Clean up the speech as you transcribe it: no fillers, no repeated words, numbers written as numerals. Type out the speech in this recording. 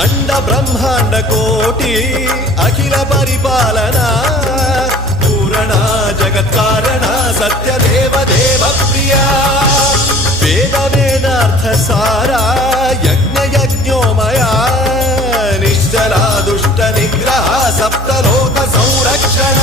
అండ బ్రహ్మాండ కోటి అఖిల పరిపాలన పూరణ జగత్కారణ సత్యదేవ దేవ ప్రియ వేద వేదార్థ సారా యజ్ఞ యజ్ఞోమయ నిశ్చలా దుష్ట నిగ్రహ సప్తలోక సంరక్షణ